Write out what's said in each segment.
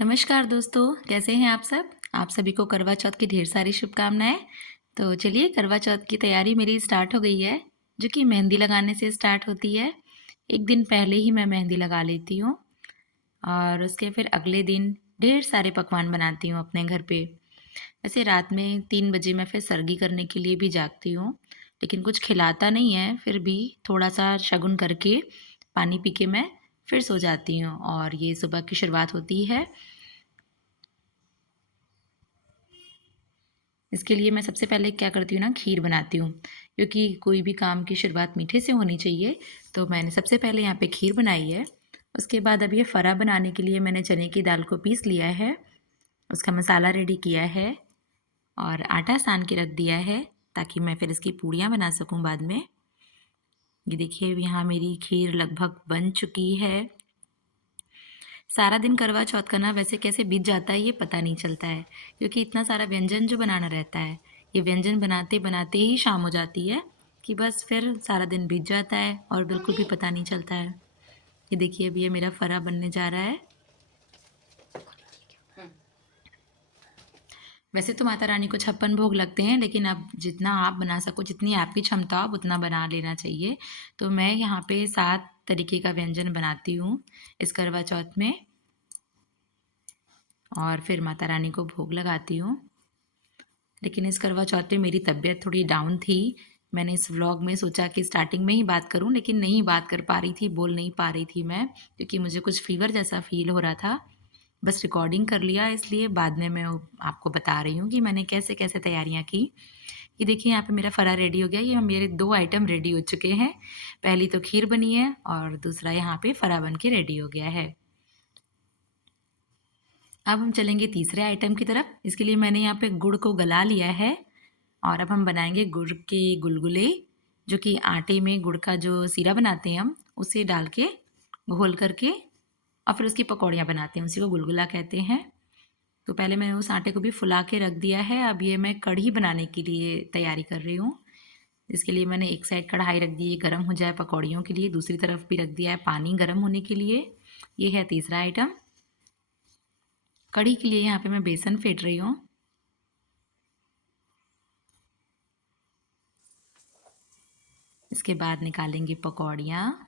नमस्कार दोस्तों, कैसे हैं आप सब? आप सभी को करवा चौथ की ढेर सारी शुभकामनाएं। तो चलिए, करवा चौथ की तैयारी मेरी स्टार्ट हो गई है, जो कि मेहंदी लगाने से स्टार्ट होती है। एक दिन पहले ही मैं मेहंदी लगा लेती हूँ और उसके फिर अगले दिन ढेर सारे पकवान बनाती हूँ अपने घर पे। वैसे रात में 3 बजे मैं फिर सरगी करने के लिए भी जागती हूँ, लेकिन कुछ खिलाता नहीं है, फिर भी थोड़ा सा शगुन करके पानी पी के मैं फिर सो जाती हूँ और ये सुबह की शुरुआत होती है। इसके लिए मैं सबसे पहले क्या करती हूँ ना, खीर बनाती हूँ, क्योंकि कोई भी काम की शुरुआत मीठे से होनी चाहिए। तो मैंने सबसे पहले यहाँ पे खीर बनाई है। उसके बाद अब ये फरा बनाने के लिए मैंने चने की दाल को पीस लिया है, उसका मसाला रेडी किया है और आटा सान के रख दिया है, ताकि मैं फिर इसकी पूड़ियाँ बना सकूँ बाद में। ये देखिए, यहाँ मेरी खीर लगभग बन चुकी है। सारा दिन करवा चौथ का ना वैसे कैसे बीत जाता है ये पता नहीं चलता है, क्योंकि इतना सारा व्यंजन जो बनाना रहता है, ये व्यंजन बनाते बनाते ही शाम हो जाती है, कि बस फिर सारा दिन बीत जाता है और बिल्कुल भी पता नहीं चलता है। ये देखिए, अभी ये मेरा फरा बनने जा रहा है। वैसे तो माता रानी को 56 भोग लगते हैं, लेकिन अब जितना आप बना सको, जितनी आपकी क्षमता हो, आप उतना बना लेना चाहिए। तो मैं यहाँ पे 7 तरीके का व्यंजन बनाती हूँ इस करवा चौथ में, और फिर माता रानी को भोग लगाती हूँ। लेकिन इस करवा चौथ पे मेरी तबीयत थोड़ी डाउन थी। मैंने इस व्लॉग में सोचा कि स्टार्टिंग में ही बात करूं, लेकिन नहीं बात कर पा रही थी, बोल नहीं पा रही थी मैं, क्योंकि मुझे कुछ फीवर जैसा फील हो रहा था। बस रिकॉर्डिंग कर लिया, इसलिए बाद में मैं आपको बता रही हूँ कि मैंने कैसे कैसे तैयारियाँ की। ये देखिए, यहाँ पे मेरा फरा रेडी हो गया। ये मेरे 2 आइटम रेडी हो चुके हैं। पहली तो खीर बनी है और दूसरा यहाँ पे फरा बन के रेडी हो गया है। अब हम चलेंगे तीसरे आइटम की तरफ। इसके लिए मैंने यहाँ पे गुड़ को गला लिया है और अब हम बनाएंगे गुड़ के गुलगुले, जो कि आटे में गुड़ का जो सीरा बनाते हैं हम, उसे डाल के घोल करके और फिर उसकी पकौड़ियाँ बनाते हैं, उसी को गुलगुला कहते हैं। तो पहले मैंने उस आटे को भी फुला के रख दिया है। अब ये मैं कढ़ी बनाने के लिए तैयारी कर रही हूँ। इसके लिए मैंने एक साइड कढ़ाई रख दी है, गर्म हो जाए पकौड़ियों के लिए, दूसरी तरफ भी रख दिया है पानी गर्म होने के लिए। ये है तीसरा आइटम। कढ़ी के लिए यहाँ पे मैं बेसन फेंट रही हूँ। इसके बाद निकालेंगे पकौड़ियाँ।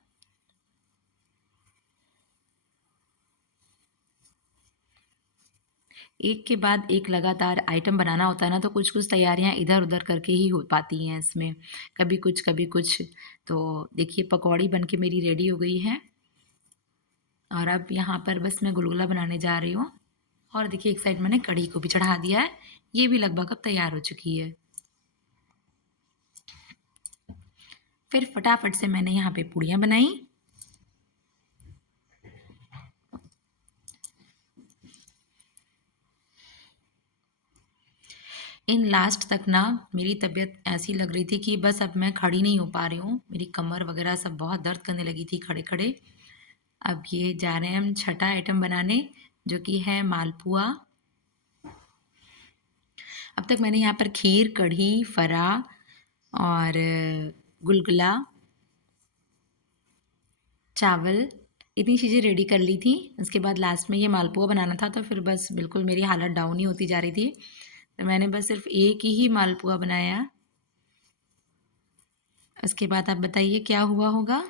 एक के बाद एक लगातार आइटम बनाना होता है ना, तो कुछ कुछ तैयारियां इधर उधर करके ही हो पाती हैं इसमें, कभी कुछ कभी कुछ। तो देखिए, पकौड़ी बन के मेरी रेडी हो गई है और अब यहाँ पर बस मैं गुलगुला बनाने जा रही हूँ। और देखिए, एक साइड मैंने कढ़ी को भी चढ़ा दिया है। ये भी लगभग अब तैयार हो चुकी है। फिर फटाफट से मैंने यहाँ पे पूड़ियाँ बनाई। इन लास्ट तक ना मेरी तबीयत ऐसी लग रही थी कि बस अब मैं खड़ी नहीं हो पा रही हूँ, मेरी कमर वगैरह सब बहुत दर्द करने लगी थी खड़े खड़े। अब ये जा रहे हैं हम छठा आइटम बनाने, जो कि है मालपुआ। अब तक मैंने यहाँ पर खीर, कढ़ी, फरा और गुलगुला, चावल, इतनी चीज़ें रेडी कर ली थी। उसके बाद लास्ट में ये मालपुआ बनाना था, तो फिर बस बिल्कुल मेरी हालत डाउन ही होती जा रही थी। तो मैंने बस सिर्फ एक ही मालपुआ बनाया। उसके बाद आप बताइए क्या हुआ होगा।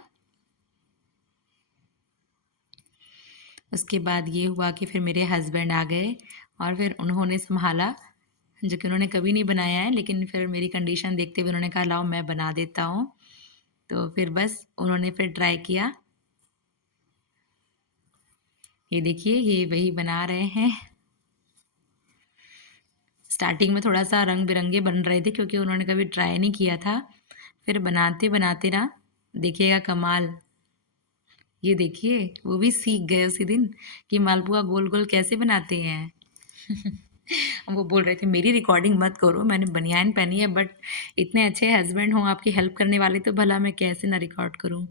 उसके बाद ये हुआ कि फिर मेरे हस्बैंड आ गए और फिर उन्होंने संभाला, जो कि उन्होंने कभी नहीं बनाया है, लेकिन फिर मेरी कंडीशन देखते हुए उन्होंने कहा लाओ मैं बना देता हूँ। तो फिर बस उन्होंने फिर ट्राई किया। ये देखिए, ये वही बना रहे हैं। स्टार्टिंग में थोड़ा सा रंग बिरंगे बन रहे थे, क्योंकि उन्होंने कभी ट्राई नहीं किया था। फिर बनाते बनाते ना देखिएगा कमाल। ये देखिए, वो भी सीख गए उसी दिन कि मालपुआ गोल गोल कैसे बनाते हैं। वो बोल रहे थे मेरी रिकॉर्डिंग मत करो, मैंने बनियान पहनी है, बट इतने अच्छे हस्बैंड हों आपकी हेल्प करने वाले, तो भला मैं कैसे ना रिकॉर्ड करूं।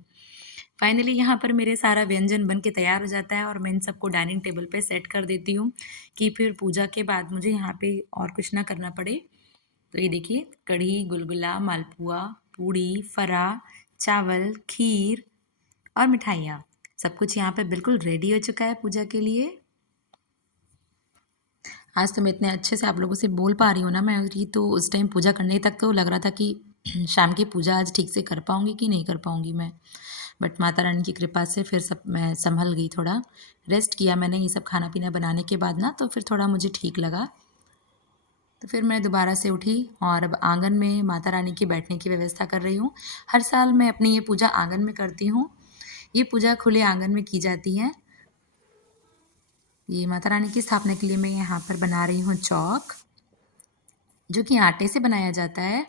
फाइनली यहाँ पर मेरे सारा व्यंजन बन के तैयार हो जाता है और मैं इन सबको डाइनिंग टेबल पे सेट कर देती हूँ, कि फिर पूजा के बाद मुझे यहाँ पे और कुछ ना करना पड़े। तो ये देखिए, कढ़ी, गुलगुला, मालपुआ, पूड़ी, फरा, चावल, खीर और मिठाइयाँ, सब कुछ यहाँ पे बिल्कुल रेडी हो चुका है पूजा के लिए। आज तो मैं इतने अच्छे से आप लोगों से बोल पा रही हूँ ना, मैं कि तो उस टाइम पूजा करने तक तो लग रहा था कि शाम की पूजा आज ठीक से कर पाऊँगी कि नहीं कर पाऊँगी मैं। बट माता रानी की कृपा से फिर सब मैं संभल गई, थोड़ा रेस्ट किया मैंने ये सब खाना पीना बनाने के बाद ना, तो फिर थोड़ा मुझे ठीक लगा। तो फिर मैं दोबारा से उठी और अब आंगन में माता रानी के बैठने की व्यवस्था कर रही हूँ। हर साल मैं अपनी ये पूजा आंगन में करती हूँ। ये पूजा खुले आंगन में की जाती है। ये माता रानी की स्थापना के लिए मैं यहाँ पर बना रही हूँ चौक, जो कि आटे से बनाया जाता है।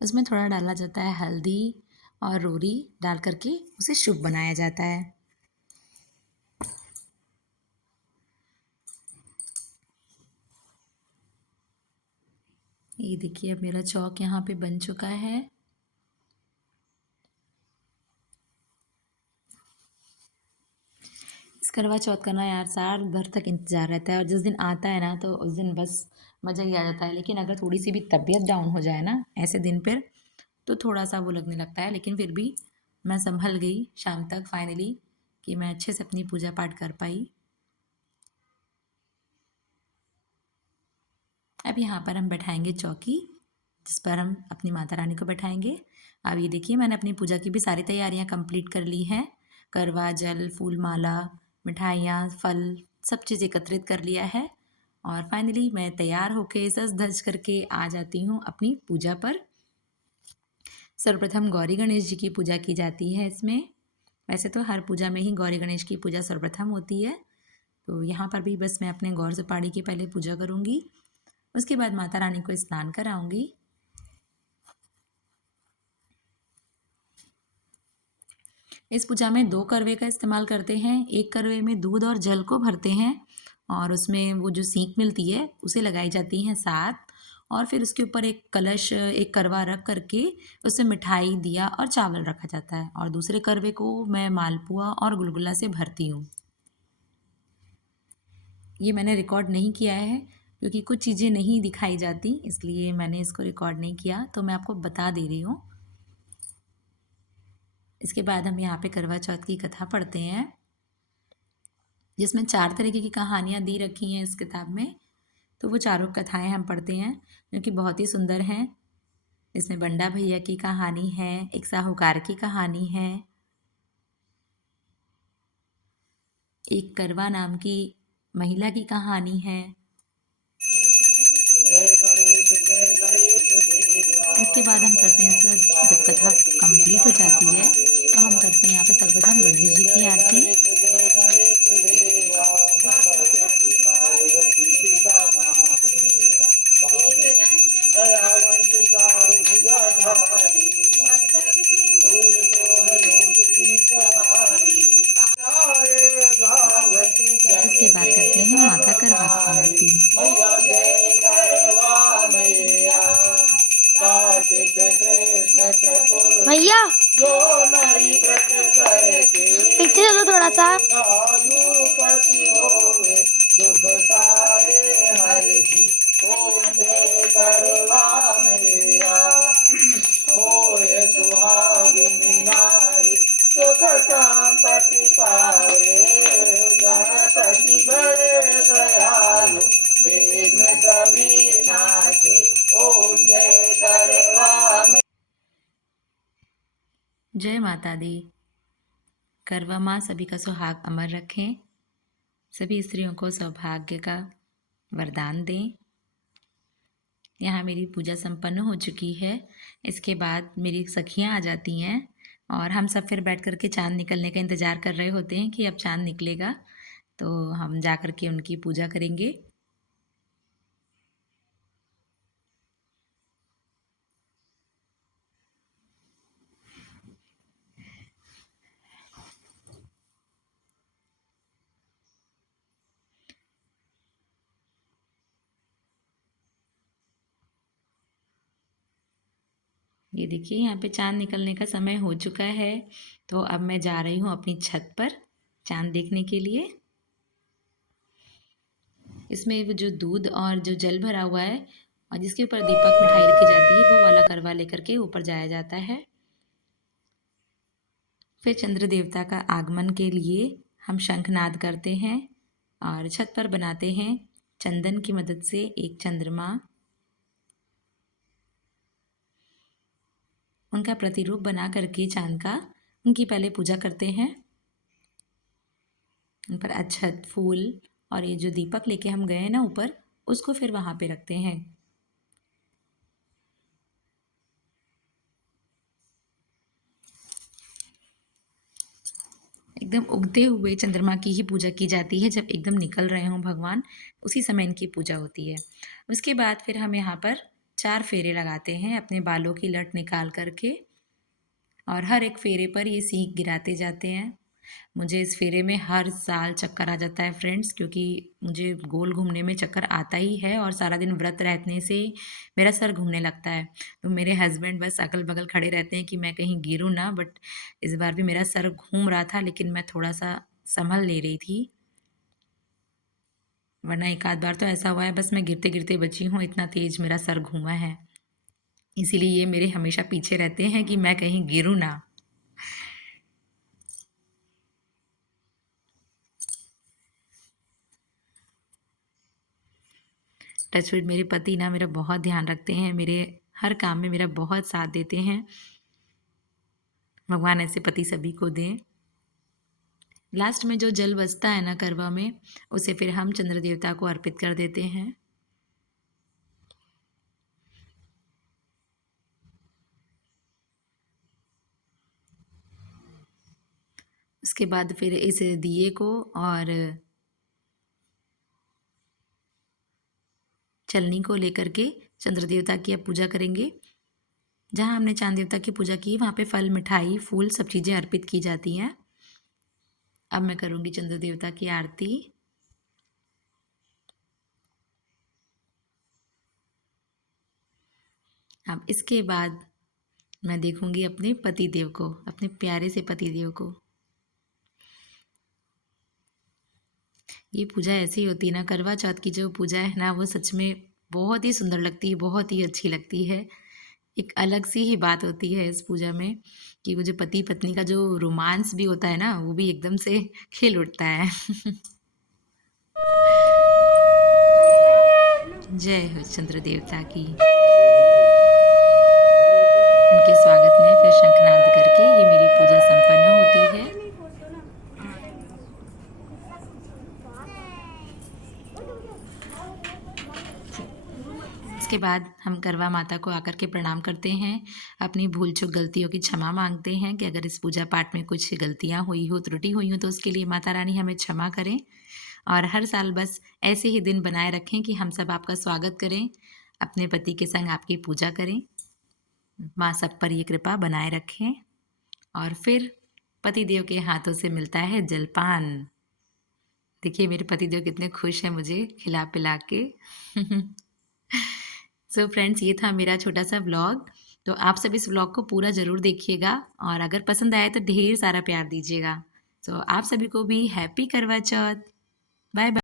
उसमें थोड़ा डाला जाता है हल्दी और रोरी डाल करके उसे शुभ बनाया जाता है। ये देखिए अब मेरा चौक यहाँ पे बन चुका है। इस करवा चौथ का ना यार साल भर तक इंतज़ार रहता है, और जिस दिन आता है ना तो उस दिन बस मज़ा ही आ जाता है। लेकिन अगर थोड़ी सी भी तबीयत डाउन हो जाए ना ऐसे दिन पर, तो थोड़ा सा वो लगने लगता है। लेकिन फिर भी मैं संभल गई शाम तक फाइनली, कि मैं अच्छे से अपनी पूजा पाठ कर पाई। अब यहाँ पर हम बैठाएंगे चौकी, जिस पर हम अपनी माता रानी को बैठाएंगे। अब ये देखिए मैंने अपनी पूजा की भी सारी तैयारियाँ कंप्लीट कर ली हैं। करवा, जल, फूल माला, मिठाइयाँ, फल, सब चीज़ एकत्रित कर लिया है। और फाइनली मैं तैयार होके सज धज करके आ जाती हूँ अपनी पूजा पर। सर्वप्रथम गौरी गणेश जी की पूजा की जाती है इसमें। वैसे तो हर पूजा में ही गौरी गणेश की पूजा सर्वप्रथम होती है, तो यहाँ पर भी बस मैं अपने गौर सपाड़ी की पहले पूजा करूँगी। उसके बाद माता रानी को स्नान कराऊंगी। इस पूजा में 2 करवे का इस्तेमाल करते हैं। एक करवे में दूध और जल को भरते हैं और उसमें वो जो सीख मिलती है उसे लगाई जाती हैं 7, और फिर उसके ऊपर एक कलश, एक करवा रख करके उससे मिठाई, दिया और चावल रखा जाता है, और दूसरे करवे को मैं मालपुआ और गुलगुला से भरती हूँ। ये मैंने रिकॉर्ड नहीं किया है क्योंकि कुछ चीज़ें नहीं दिखाई जाती, इसलिए मैंने इसको रिकॉर्ड नहीं किया, तो मैं आपको बता दे रही हूँ। इसके बाद हम यहाँ पे करवा चौथ की कथा पढ़ते हैं, जिसमें 4 तरीके की कहानियाँ दी रखी हैं इस किताब में। तो वो चारों कथाएं हम पढ़ते हैं, जो कि बहुत ही सुंदर हैं। इसमें बंडा भैया की कहानी है, एक साहूकार की कहानी है, एक करवा नाम की महिला की कहानी है। इसके बाद हम करते हैं जब कथा कंप्लीट हो जाती है तो हम करते हैं यहाँ पे सर्वप्रथम गणेश जी की आरती। उसके बाद करते हैं माता करवा की आरती। भैया पीछे चलो थोड़ा सा। संपत्ति पाए गणपति बड़े दयालु विघ्न सभी नाशे ओम जय करवा। जय माता दी। करवा माँ सभी का सुहाग अमर रखें, सभी स्त्रियों को सौभाग्य का वरदान दें। यहाँ मेरी पूजा संपन्न हो चुकी है। इसके बाद मेरी सखियाँ आ जाती हैं और हम सब फिर बैठ कर के चाँद निकलने का इंतज़ार कर रहे होते हैं कि अब चाँद निकलेगा, तो हम जा कर के उनकी पूजा करेंगे। ये देखिए यहाँ पे चाँद निकलने का समय हो चुका है, तो अब मैं जा रही हूँ अपनी छत पर चाँद देखने के लिए। इसमें वो जो दूध और जो जल भरा हुआ है और जिसके ऊपर दीपक मिठाई रखी जाती है वो वाला करवा लेकर के ऊपर जाया जाता है। फिर चंद्र देवता का आगमन के लिए हम शंखनाद करते हैं और छत पर बनाते हैं चंदन की मदद से एक चंद्रमा। उनका प्रतिरूप बना करके चांद का उनकी पहले पूजा करते हैं। उन पर अक्षत, फूल और ये जो दीपक लेके हम गए ना ऊपर, उसको फिर वहाँ पे रखते हैं। एकदम उगते हुए चंद्रमा की ही पूजा की जाती है। जब एकदम निकल रहे हों भगवान, उसी समय इनकी पूजा होती है। उसके बाद फिर हम यहाँ पर 4 फेरे लगाते हैं अपने बालों की लट निकाल करके, और हर एक फेरे पर ये सीख गिराते जाते हैं। मुझे इस फेरे में हर साल चक्कर आ जाता है फ्रेंड्स, क्योंकि मुझे गोल घूमने में चक्कर आता ही है और सारा दिन व्रत रहने से मेरा सर घूमने लगता है। तो मेरे हस्बैंड बस अगल बगल खड़े रहते हैं कि मैं कहीं गिरूँ ना, बट इस बार भी मेरा सर घूम रहा था, लेकिन मैं थोड़ा सा संभल ले रही थी, वरना एक आध बार तो ऐसा हुआ है बस मैं गिरते गिरते बची हूँ, इतना तेज मेरा सर घूमा है। इसीलिए ये मेरे हमेशा पीछे रहते हैं कि मैं कहीं गिरूँ ना। टचवुड मेरे पति ना मेरा बहुत ध्यान रखते हैं, मेरे हर काम में मेरा बहुत साथ देते हैं। भगवान ऐसे पति सभी को दें। लास्ट में जो जल बचता है ना करवा में, उसे फिर हम चंद्र देवता को अर्पित कर देते हैं। उसके बाद फिर इस दिए को और चलनी को लेकर के चंद्र देवता की अब पूजा करेंगे। जहाँ हमने चांद देवता की पूजा की वहाँ पे फल, मिठाई, फूल सब चीज़ें अर्पित की जाती हैं। अब मैं करूँगी चंद्र देवता की आरती। अब इसके बाद मैं देखूँगी अपने पति देव को, अपने प्यारे से पति देव को। ये पूजा ऐसी होती है ना, करवा चौथ की जो पूजा है ना, वो सच में बहुत ही सुंदर लगती है, बहुत ही अच्छी लगती है। एक अलग सी ही बात होती है इस पूजा में कि वो जो पति पत्नी का जो रोमांस भी होता है ना, वो भी एकदम से खिल उठता है। जय हो चंद्र देवता की। उनके स्वागत में फिर शंखनाद करके ये मेरी पूजा संपन्न होती है। इसके बाद हम करवा माता को आकर के प्रणाम करते हैं, अपनी भूल चूक गलतियों की क्षमा मांगते हैं कि अगर इस पूजा पाठ में कुछ गलतियाँ हुई हो, त्रुटि हुई हो, तो उसके लिए माता रानी हमें क्षमा करें। और हर साल बस ऐसे ही दिन बनाए रखें कि हम सब आपका स्वागत करें, अपने पति के संग आपकी पूजा करें। माँ सब पर ये कृपा बनाए रखें। और फिर पतिदेव के हाथों से मिलता है जलपान। देखिए मेरे पतिदेव कितने खुश हैं मुझे खिला पिला के। सो फ्रेंड्स, ये था मेरा छोटा सा व्लॉग। तो आप सब इस व्लॉग को पूरा ज़रूर देखिएगा, और अगर पसंद आए तो ढेर सारा प्यार दीजिएगा। सो आप सभी को भी हैप्पी करवा चौथ। Bye bye.